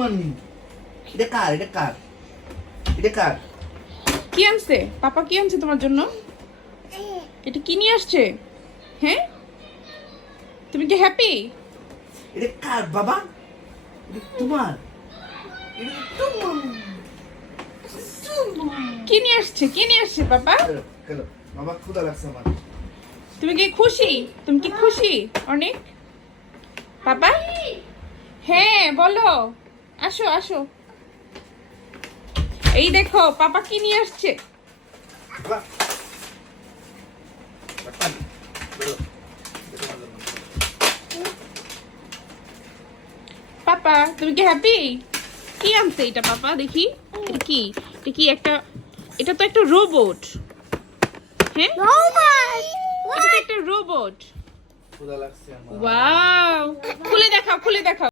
তোমার নি। এটা কার? এটা কার? এটা কার? কি আনছে পাপা? কি আনছে তোমার জন্য? এটা কি নিয়ে আসছে? হ্যাঁ, তুমি কি হ্যাপি? এটা কার বাবা? এটা তোমার? এটা তোমার? কি নিয়ে আসছে? কি নিয়ে আসছে পাপা? খেলো, খেলো। বাবা ক্ষুধা লাগছে আমার। তুমি কি খুশি? তুমি কি খুশি অনেক পাপা? হ্যাঁ বলো, আসো আসো। এই দেখো পাপা কি নিয়ে আসছে। বাবা। বাবা, বেরো। পাপা তুমি কি হ্যাপি? কি আনছে এটা পাপা? দেখি এটা কি? এটা কি একটা, এটা তো একটা রোবট। হ্যাঁ, এটা তো একটা রোবট। ক্ষুধা লাগছে আমার। ওয়াও, খুলে দেখাও, খুলে দেখাও।